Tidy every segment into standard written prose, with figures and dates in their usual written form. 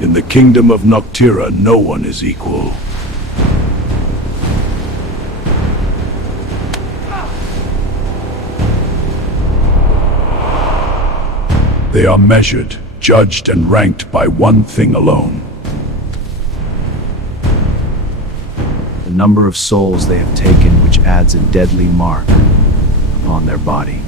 In the kingdom of Noctyra, no one is equal. They are measured, judged, and ranked by one thing alone. The number of souls they have taken, which adds a deadly mark upon their body.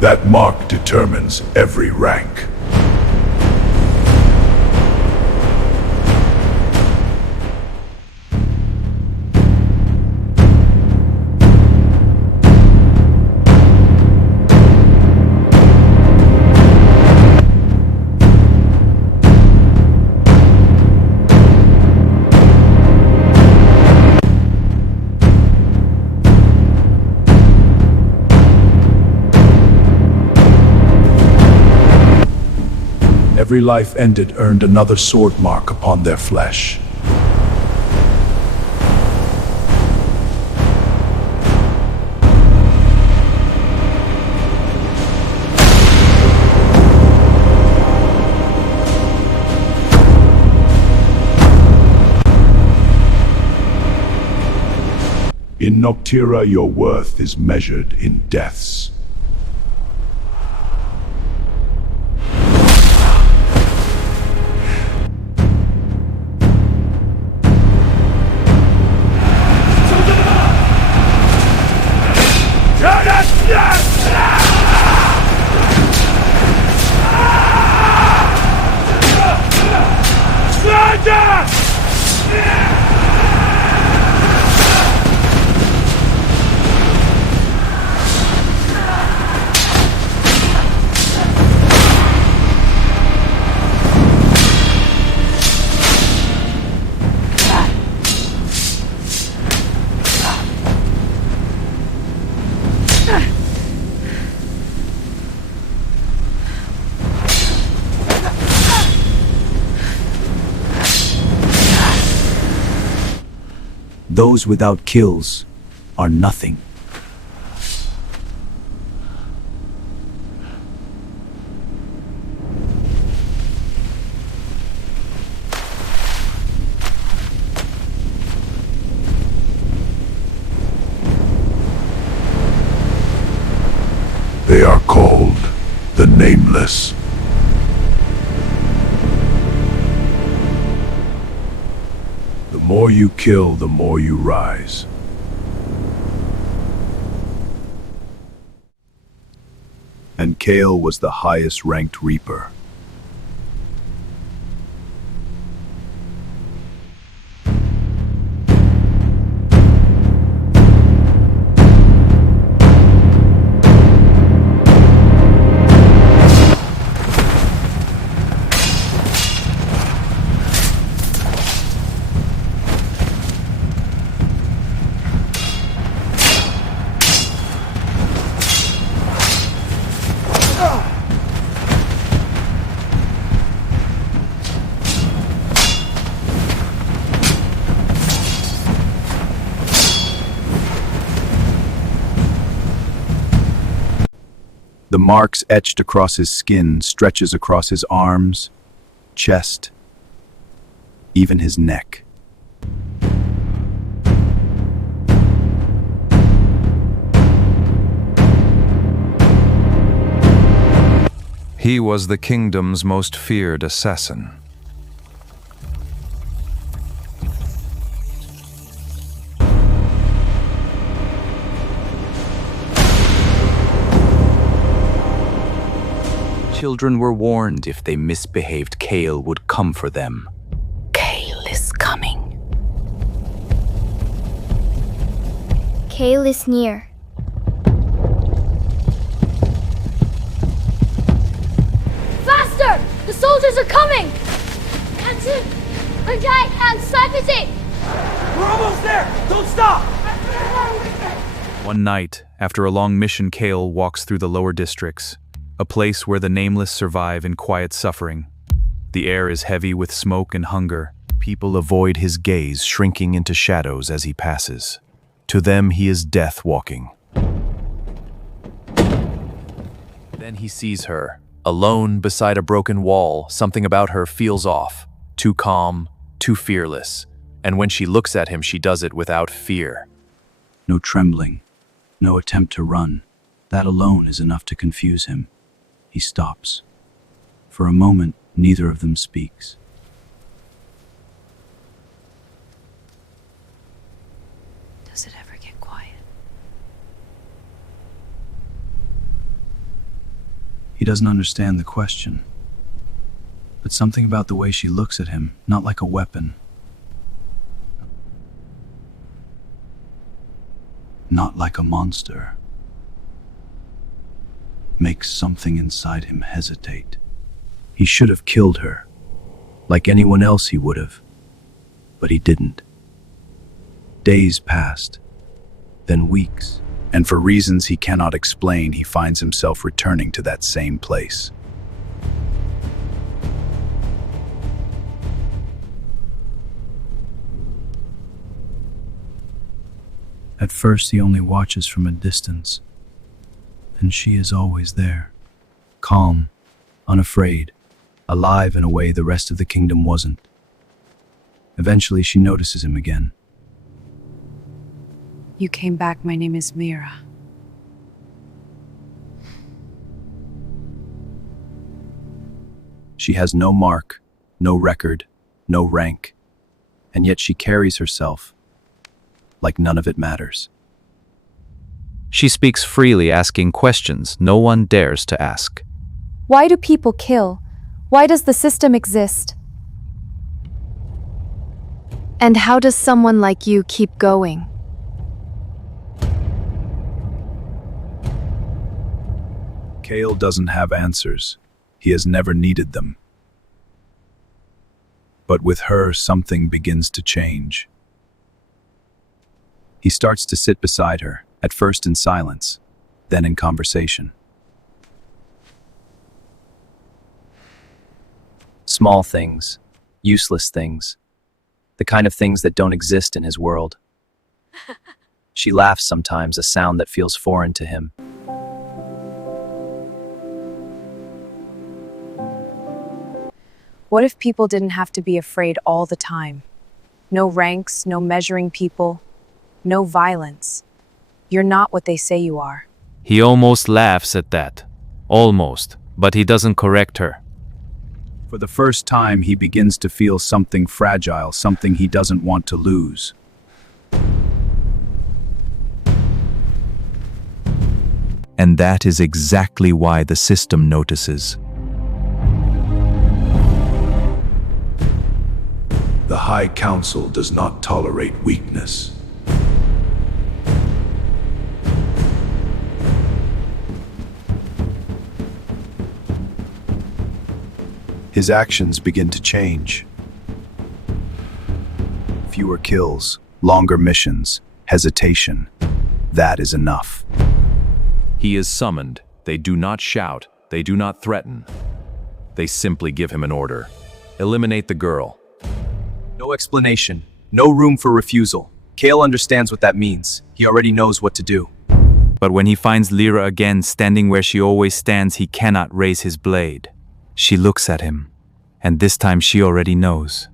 That mark determines every rank. Every life ended earned another sword mark upon their flesh. In Noctyra, your worth is measured in deaths. Those without kills are nothing. They are called the Nameless. The more you kill, the more you rise. And Kael was the highest ranked Reaper. The marks etched across his skin stretches across his arms, chest, even his neck. He was the kingdom's most feared assassin. Children were warned if they misbehaved, Kael would come for them. Kael is coming. Kael is near. Faster! The soldiers are coming! Hanson! Untie and surface. We're almost there! Don't stop! One night, after a long mission, Kael walks through the lower districts, a place where the Nameless survive in quiet suffering. The air is heavy with smoke and hunger. People avoid his gaze, shrinking into shadows as he passes. To them, he is death walking. Then he sees her, alone beside a broken wall. Something about her feels off. Too calm, too fearless. And when she looks at him, she does it without fear. No trembling, no attempt to run. That alone is enough to confuse him. He stops. For a moment, neither of them speaks. Does it ever get quiet? He doesn't understand the question. But something about the way she looks at him, not like a weapon. Not like a monster. Makes something inside him hesitate. He should have killed her, like anyone else he would have. But he didn't. Days passed, then weeks, And for reasons he cannot explain, he finds himself returning to that same place. At first he only watches from a distance. And she is always there, calm, unafraid, alive in a way the rest of the kingdom wasn't. Eventually she notices him again. You came back. My name is Lira. She has no mark, no record, no rank, and yet she carries herself like none of it matters. She speaks freely, asking questions no one dares to ask. Why do people kill? Why does the system exist? And how does someone like you keep going? Kael doesn't have answers. He has never needed them. But with her, something begins to change. He starts to sit beside her, at first in silence, then in conversation. Small things, useless things, the kind of things that don't exist in his world. She laughs sometimes, a sound that feels foreign to him. What if people didn't have to be afraid all the time? No ranks, no measuring people, no violence. You're not what they say you are. He almost laughs at that. Almost. But he doesn't correct her. For the first time, he begins to feel something fragile, something he doesn't want to lose. And that is exactly why the system notices. The High Council does not tolerate weakness. His actions begin to change. Fewer kills, longer missions, hesitation. That is enough. He is summoned. They do not shout. They do not threaten. They simply give him an order. Eliminate the girl. No explanation, no room for refusal. Kael understands what that means. He already knows what to do. But when he finds Lira again standing where she always stands, he cannot raise his blade. She looks at him, and this time she already knows.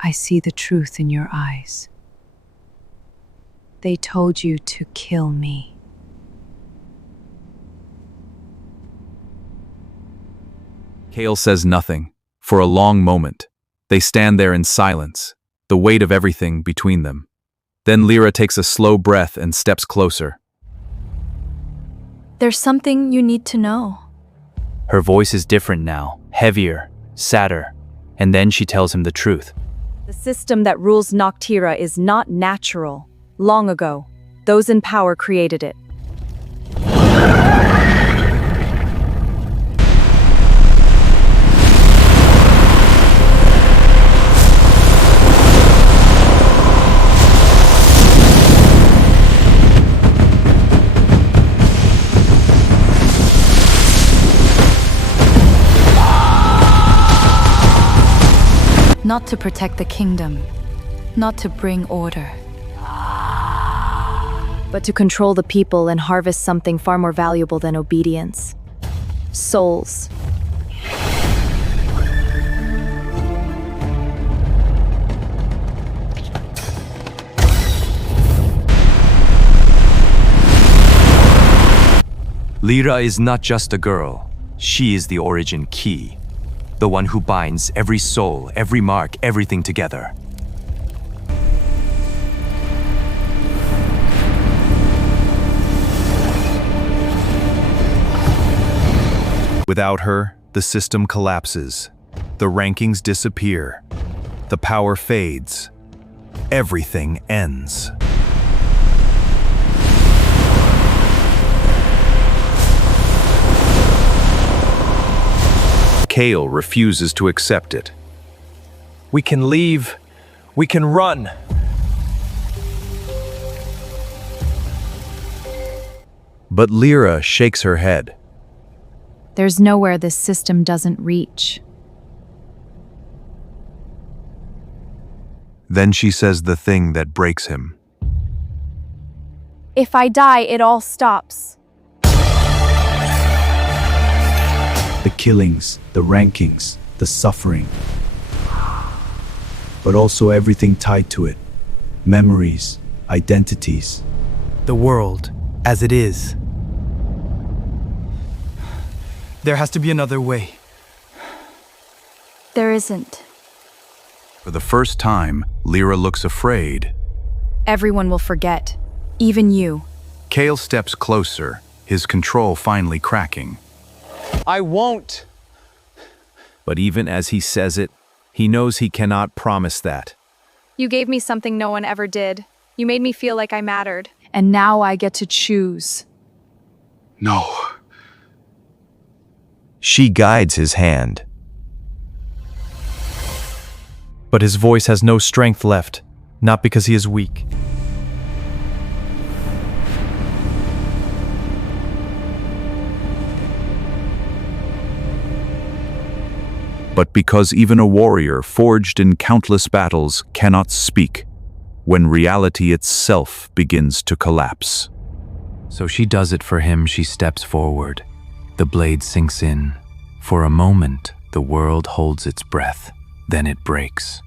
I see the truth in your eyes. They told you to kill me. Kael says nothing. For a long moment, they stand there in silence, the weight of everything between them. Then Lira takes a slow breath and steps closer. There's something you need to know. Her voice is different now, heavier, sadder, and then she tells him the truth. The system that rules Noctyra is not natural. Long ago, those in power created it. Not to protect the kingdom, not to bring order, but to control the people and harvest something far more valuable than obedience. Souls. Lira is not just a girl. She is the origin key. The one who binds every soul, every mark, everything together. Without her, the system collapses. The rankings disappear. The power fades. Everything ends. Kael refuses to accept it. We can leave. We can run. But Lira shakes her head. There's nowhere this system doesn't reach. Then she says the thing that breaks him. If I die, it all stops. The killings, the rankings, the suffering. But also everything tied to it. Memories, identities. The world, as it is. There has to be another way. There isn't. For the first time, Lira looks afraid. Everyone will forget. Even you. Kael steps closer, his control finally cracking. I won't. But even as he says it, he knows he cannot promise that. You gave me something no one ever did. You made me feel like I mattered. And now I get to choose. No. She guides his hand. But his voice has no strength left, not because he is weak. But because even a warrior forged in countless battles cannot speak when reality itself begins to collapse. So she does it for him. She steps forward. The blade sinks in. For a moment, the world holds its breath. Then it breaks.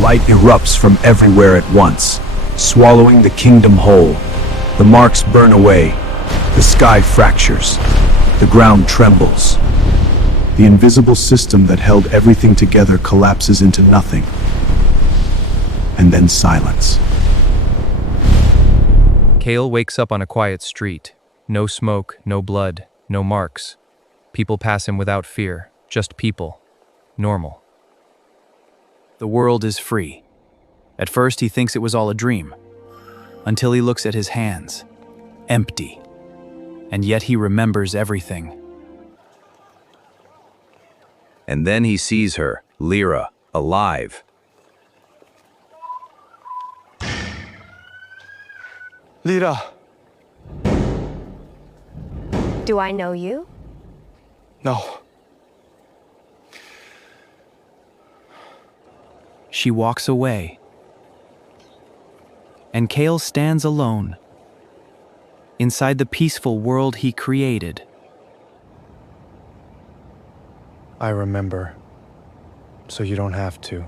Light erupts from everywhere at once, swallowing the kingdom whole. The marks burn away. The sky fractures. The ground trembles. The invisible system that held everything together collapses into nothing. And then silence. Kael wakes up on a quiet street. No smoke, no blood, no marks. People pass him without fear. Just people. Normal. The world is free. At first he thinks it was all a dream, until he looks at his hands. Empty. And yet he remembers everything. And then he sees her, Lira, alive. Lira. Do I know you? No. She walks away. And Kael stands alone, inside the peaceful world he created. I remember, so you don't have to.